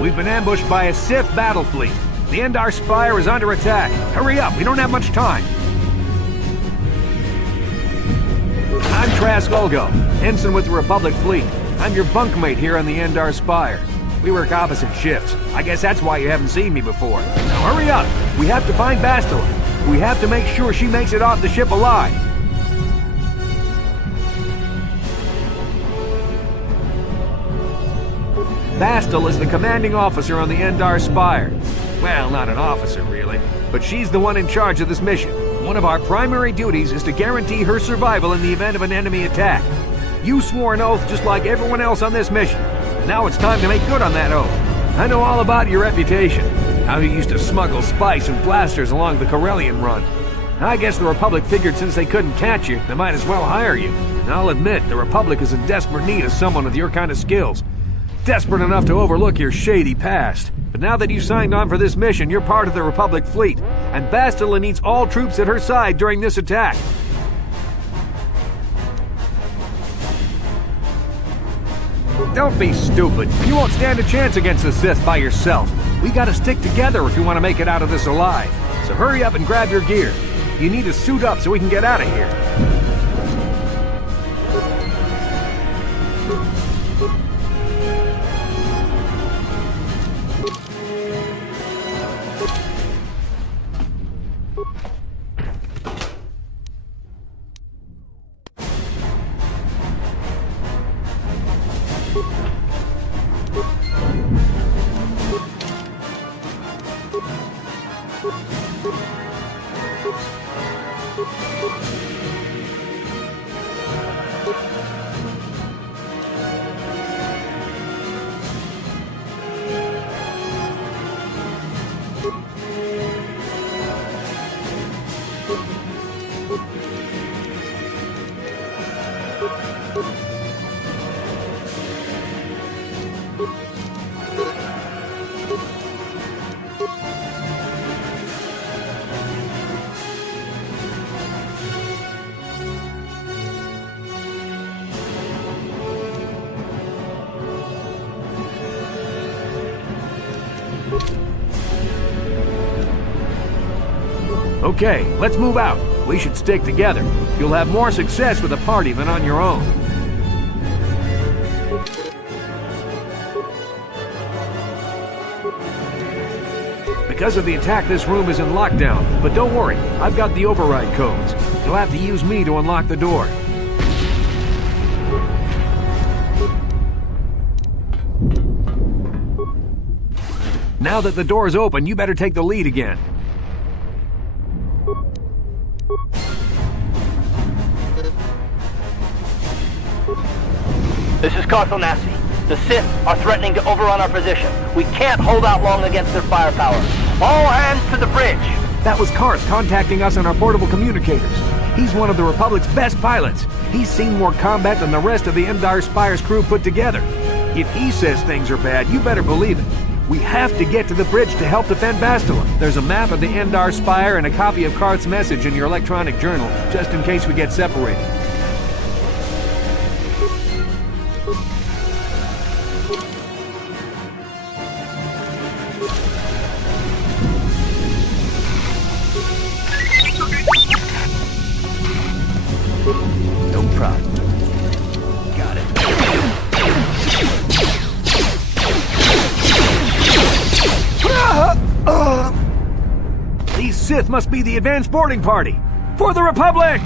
We've been ambushed by a Sith battle fleet. The Endar Spire is under attack. Hurry up, we don't have much time. I'm Trask Olgo, ensign with the Republic fleet. I'm your bunkmate here on the Endar Spire. We work opposite shifts. I guess that's why you haven't seen me before. Now hurry up! We have to find Bastila. We have to make sure she makes it off the ship alive. Bastila is the commanding officer on the Endar Spire. Well, not an officer, really, but she's the one in charge of this mission. One of our primary duties is to guarantee her survival in the event of an enemy attack. You swore an oath just like everyone else on this mission. Now it's time to make good on that oath. I know all about your reputation. How you used to smuggle spice and blasters along the Corellian run. I guess the Republic figured since they couldn't catch you, they might as well hire you. And I'll admit, the Republic is in desperate need of someone with your kind of skills. Desperate enough to overlook your shady past. But now that you signed on for this mission, you're part of the Republic fleet. And Bastila needs all troops at her side during this attack. Don't be stupid. You won't stand a chance against the Sith by yourself. We gotta stick together if you want to make it out of this alive. So hurry up and grab your gear. You need to suit up so we can get out of here. Okay, let's move out. We should stick together. You'll have more success with a party than on your own. Because of the attack, this room is in lockdown. But don't worry, I've got the override codes. You'll have to use me to unlock the door. Now that the door's open, you better take the lead again. This is Carthel Nassi. The Sith are threatening to overrun our position. We can't hold out long against their firepower. All hands to the bridge! That was Karth contacting us on our portable communicators. He's one of the Republic's best pilots. He's seen more combat than the rest of the Endar Spire's crew put together. If he says things are bad, you better believe it. We have to get to the bridge to help defend Bastila. There's a map of the Endar Spire and a copy of Karth's message in your electronic journal, just in case we get separated. No problem. Got it. These Sith must be the advanced boarding party! For the Republic!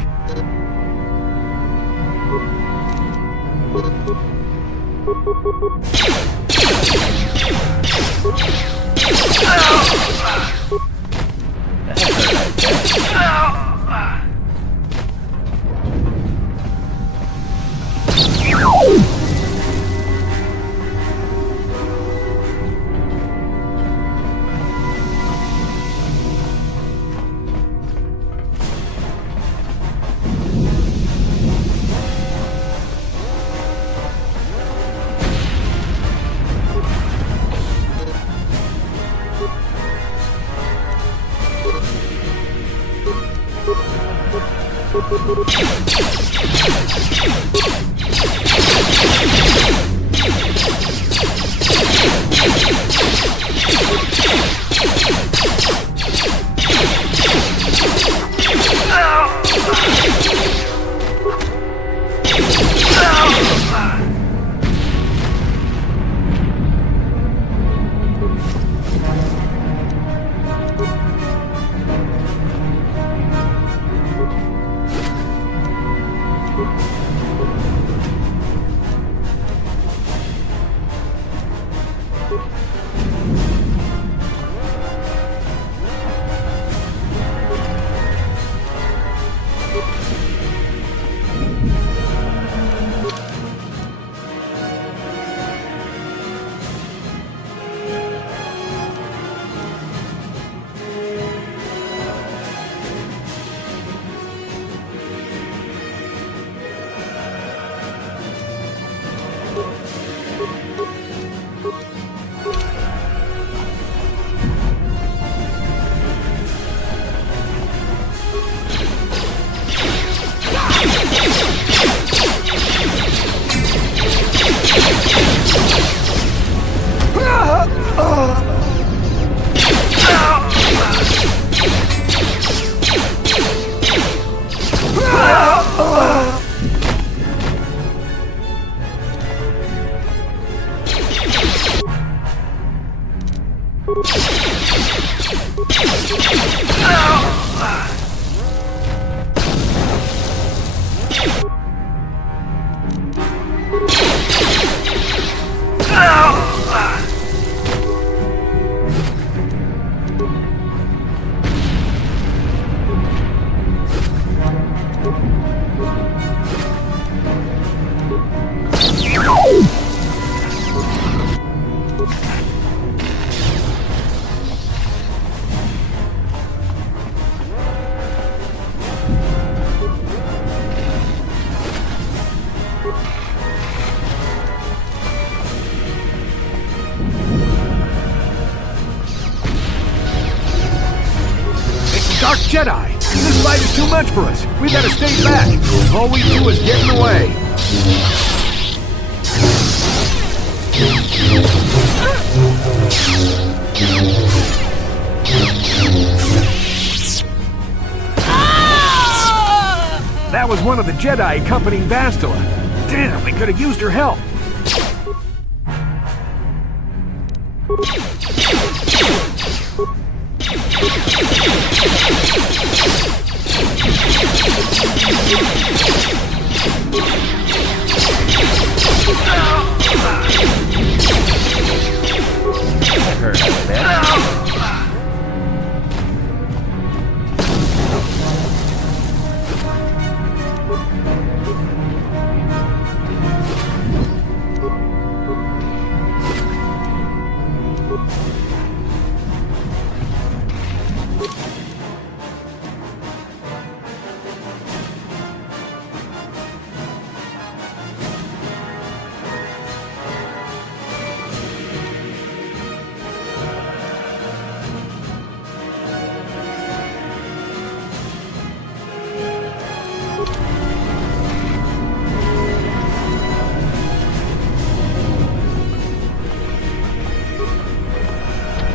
Dark Jedi! This fight is too much for us! We better stay back! All we do is get in the way! That was one of the Jedi accompanying Bastila. Damn, we could have used her help!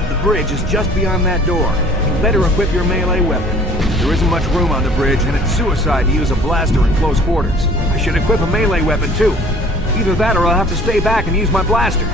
The bridge is just beyond that door. You better equip your melee weapon. There isn't much room on the bridge, and it's suicide to use a blaster in close quarters. I should equip a melee weapon too. Either that or I'll have to stay back and use my blaster.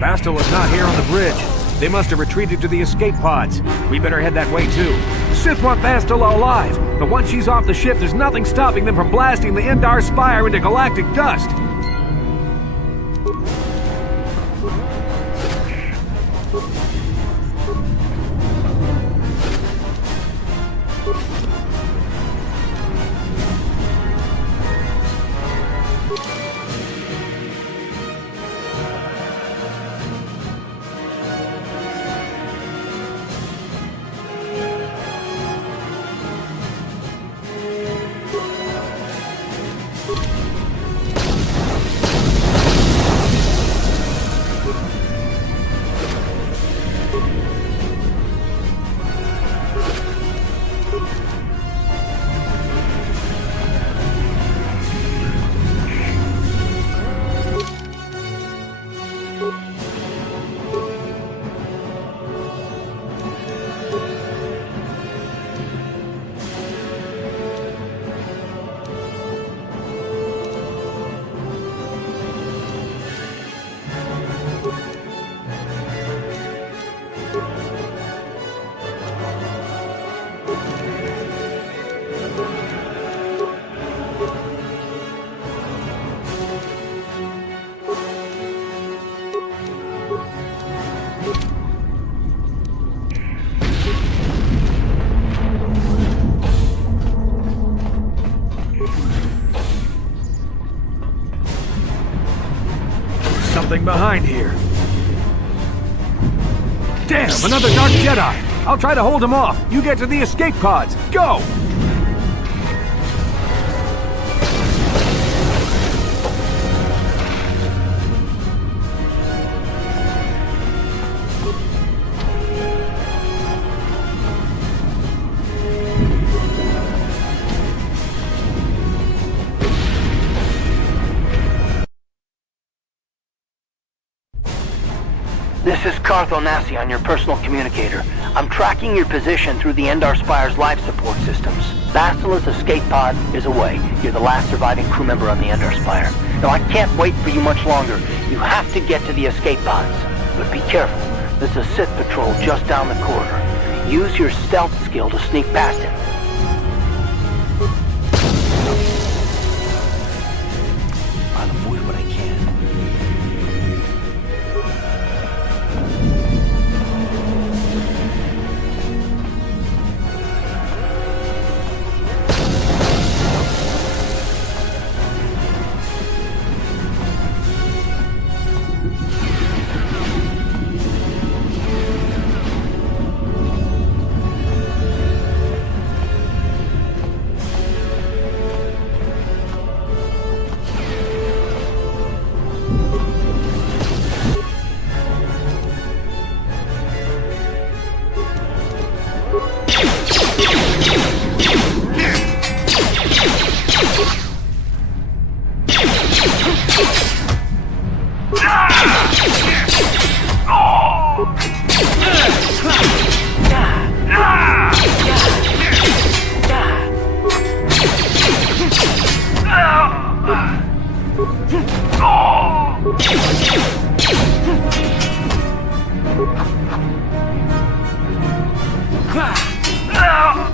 Bastila's not here on the bridge. They must have retreated to the escape pods. We better head that way too. The Sith want Bastila alive, but once she's off the ship, there's nothing stopping them from blasting the Endar Spire into galactic dust. Something behind here. Damn, another Dark Jedi! I'll try to hold him off. You get to the escape pods. Go! This is Cartho Nassi on your personal communicator. I'm tracking your position through the Endar Spire's life support systems. Basila's escape pod is away. You're the last surviving crew member on the Endar Spire. Now, I can't wait for you much longer. You have to get to the escape pods. But be careful. There's a Sith patrol just down the corridor. Use your stealth skill to sneak past him. I'll avoid what I can.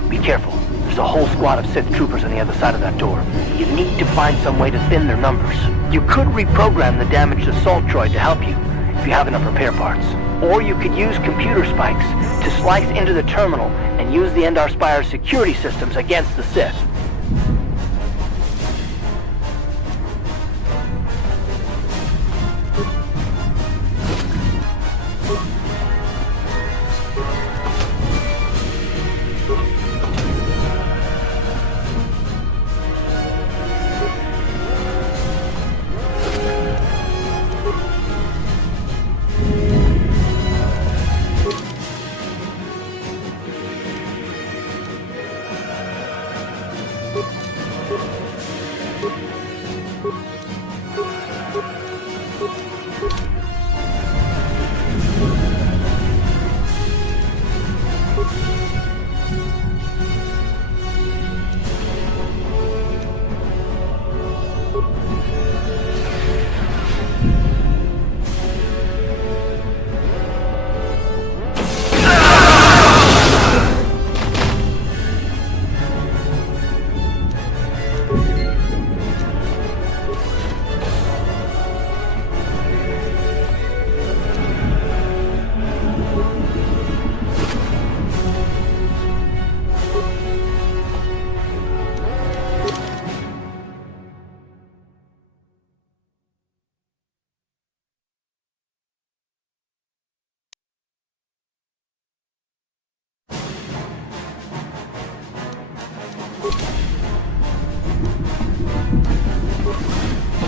Be careful. There's a whole squad of Sith troopers on the other side of that door. You need to find some way to thin their numbers. You could reprogram the damaged assault droid to help you, if you have enough repair parts. Or you could use computer spikes to slice into the terminal and use the Endar Spire's security systems against the Sith.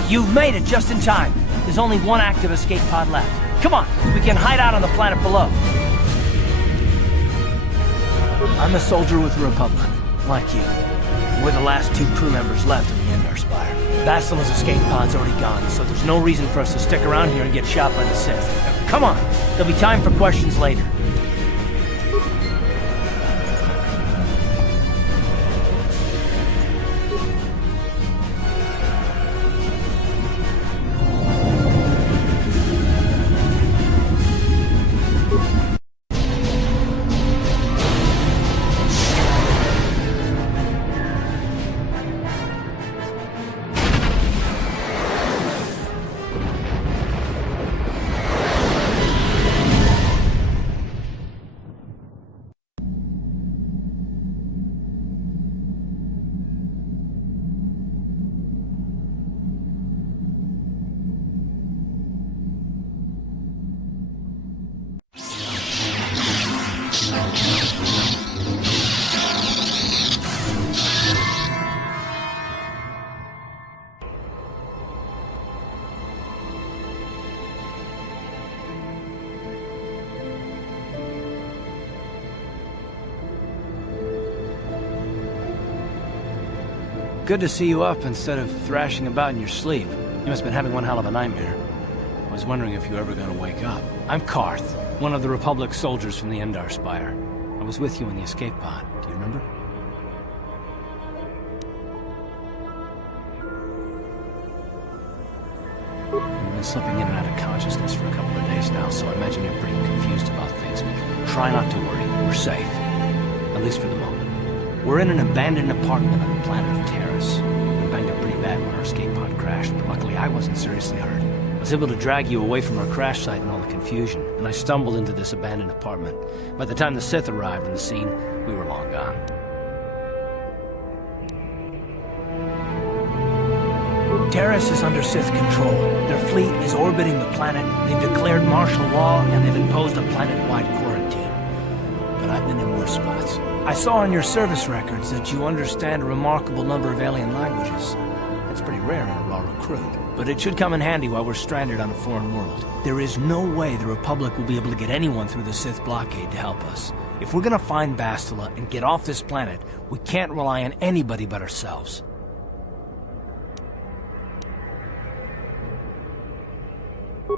You've made it just in time. There's only one active escape pod left. Come on, we can hide out on the planet below. I'm a soldier with the Republic, like you. We're the last two crew members left in the Endar Spire. Basila's escape pod's already gone, so there's no reason for us to stick around here and get shot by the Sith. Now, come on, there'll be time for questions later. Good to see you up instead of thrashing about in your sleep. You must have been having one hell of a nightmare. was wondering if you were ever gonna wake up. I'm Karth, one of the Republic soldiers from the Endar Spire. I was with you in the escape pod. Do you remember? You've been slipping in and out of consciousness for a couple of days now, so I imagine you're pretty confused about things. But try not to worry. We're safe. At least for the moment. We're in an abandoned apartment on the planet of Terrace. We banged up pretty bad when our escape pod crashed, but luckily I wasn't seriously hurt. I was able to drag you away from our crash site and all the confusion, and I stumbled into this abandoned apartment. By the time the Sith arrived on the scene, we were long gone. Terrace is under Sith control. Their fleet is orbiting the planet, they've declared martial law, and they've imposed a planet-wide quarantine. But I've been in worse spots. I saw on your service records that you understand a remarkable number of alien languages. That's pretty rare in a raw recruit. But it should come in handy while we're stranded on a foreign world. There is no way the Republic will be able to get anyone through the Sith blockade to help us. If we're gonna find Bastila and get off this planet, we can't rely on anybody but ourselves.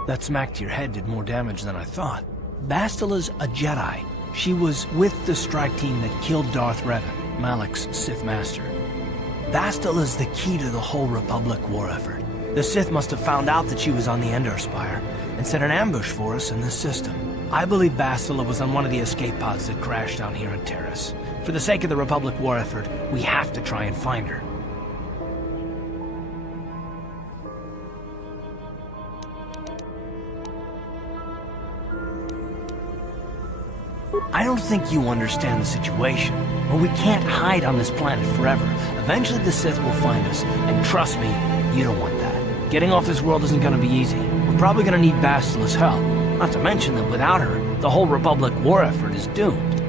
That smack to your head did more damage than I thought. Bastila's a Jedi. She was with the strike team that killed Darth Revan, Malak's Sith master. Bastila's the key to the whole Republic war effort. The Sith must have found out that she was on the Endar Spire and set an ambush for us in this system. I believe Bastila was on one of the escape pods that crashed down here on Terrace. For the sake of the Republic war effort, we have to try and find her. I don't think you understand the situation, but we can't hide on this planet forever. Eventually the Sith will find us, and trust me, you don't want that. Getting off this world isn't gonna be easy. We're probably gonna need Bastila's help. Not to mention that without her, the whole Republic war effort is doomed.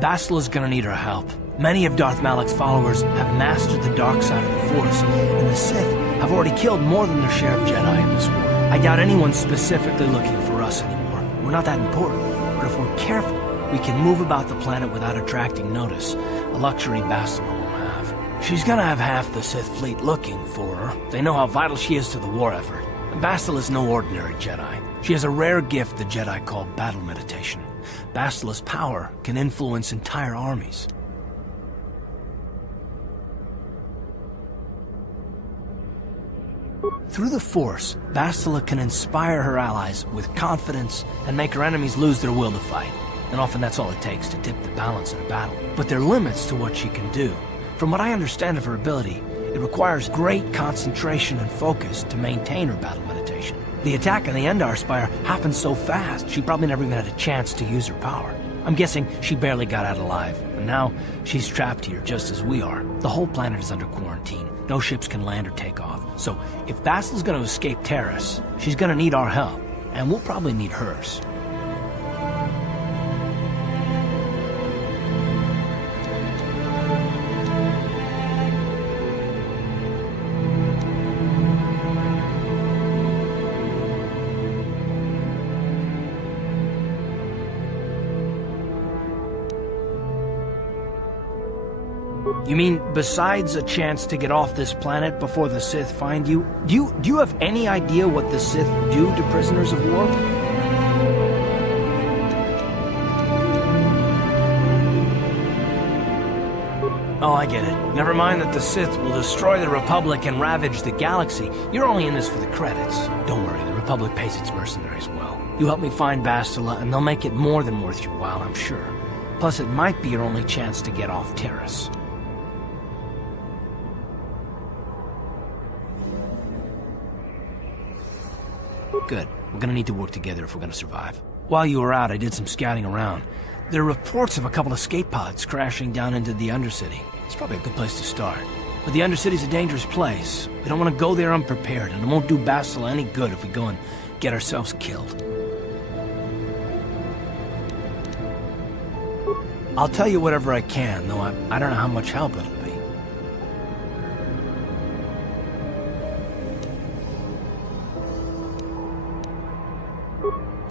Bastila's gonna need our help. Many of Darth Malak's followers have mastered the dark side of the Force, and the Sith have already killed more than their share of Jedi in this war. I doubt anyone's specifically looking for us anymore. We're not that important, but if we're careful, we can move about the planet without attracting notice, a luxury Bastila won't have. She's gonna have half the Sith fleet looking for her. They know how vital she is to the war effort. And Bastila's no ordinary Jedi. She has a rare gift the Jedi call battle meditation. Bastila's power can influence entire armies. Through the Force, Bastila can inspire her allies with confidence and make her enemies lose their will to fight. And often that's all it takes to tip the balance in a battle. But there are limits to what she can do. From what I understand of her ability, it requires great concentration and focus to maintain her battle meditation. The attack on the Endar Spire happened so fast, she probably never even had a chance to use her power. I'm guessing she barely got out alive, and now she's trapped here just as we are. The whole planet is under quarantine. No ships can land or take off. So if Bastila's gonna escape Terrace, she's gonna need our help, and we'll probably need hers. You mean, besides a chance to get off this planet before the Sith find you, do you have any idea what the Sith do to prisoners of war? Oh, I get it. Never mind that the Sith will destroy the Republic and ravage the galaxy. You're only in this for the credits. Don't worry, the Republic pays its mercenaries well. You help me find Bastila, and they'll make it more than worth your while, I'm sure. Plus, it might be your only chance to get off Terrace. Good. We're gonna need to work together if we're gonna survive. While you were out, I did some scouting around. There are reports of a couple of escape pods crashing down into the Undercity. It's probably a good place to start. But the Undercity's a dangerous place. We don't want to go there unprepared, and it won't do Bastila any good if we go and get ourselves killed. I'll tell you whatever I can, though I don't know how much help it'll be.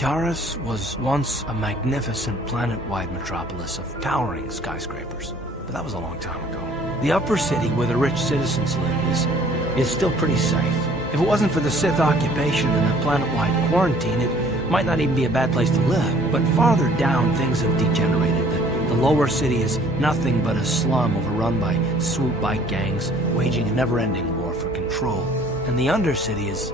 Taurus was once a magnificent planet-wide metropolis of towering skyscrapers, but that was a long time ago. The upper city where the rich citizens live is still pretty safe. If it wasn't for the Sith occupation and the planet-wide quarantine, it might not even be a bad place to live. But farther down, things have degenerated. The lower city is nothing but a slum overrun by swoop bike gangs, waging a never-ending war for control. And the undercity is...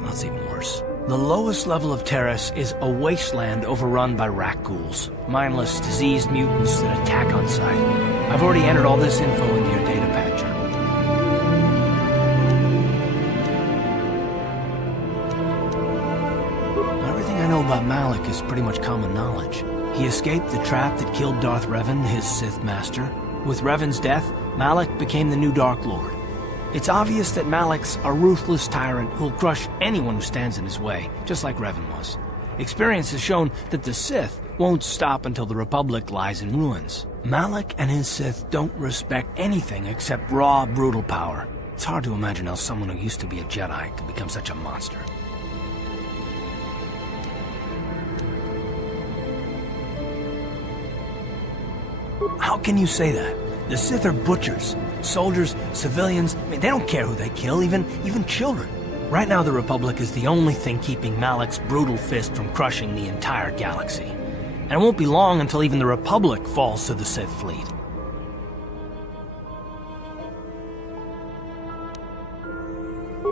well, it's even worse. The lowest level of Terrace is a wasteland overrun by rat ghouls, mindless, diseased mutants that attack on sight. I've already entered all this info into your datapad journal. Everything I know about Malak is pretty much common knowledge. He escaped the trap that killed Darth Revan, his Sith master. With Revan's death, Malak became the new Dark Lord. It's obvious that Malak's a ruthless tyrant who'll crush anyone who stands in his way, just like Revan was. Experience has shown that the Sith won't stop until the Republic lies in ruins. Malak and his Sith don't respect anything except raw, brutal power. It's hard to imagine how someone who used to be a Jedi could become such a monster. How can you say that? The Sith are butchers. Soldiers, civilians, I mean, they don't care who they kill, even children. Right now the Republic is the only thing keeping Malak's brutal fist from crushing the entire galaxy. And it won't be long until even the Republic falls to the Sith fleet.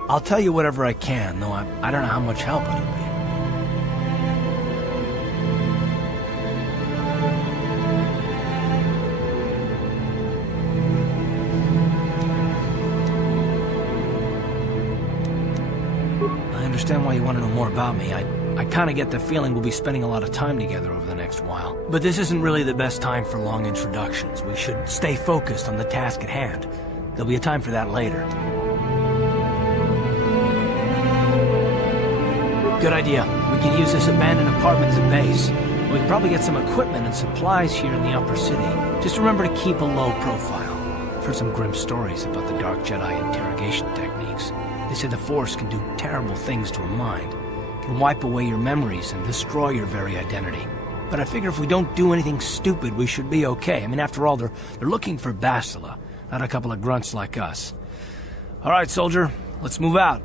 I'll tell you whatever I can, though I don't know how much help it'll be. I understand why you want to know more about me. I kind of get the feeling we'll be spending a lot of time together over the next while. But this isn't really the best time for long introductions. We should stay focused on the task at hand. There'll be a time for that later. Good idea. We can use this abandoned apartment as a base. We can probably get some equipment and supplies here in the upper city. Just remember to keep a low profile. I've heard some grim stories about the Dark Jedi interrogation techniques. They say the Force can do terrible things to a mind. It can wipe away your memories and destroy your very identity. But I figure if we don't do anything stupid, we should be okay. I mean, after all, they're looking for Bastila, not a couple of grunts like us. All right, soldier, let's move out.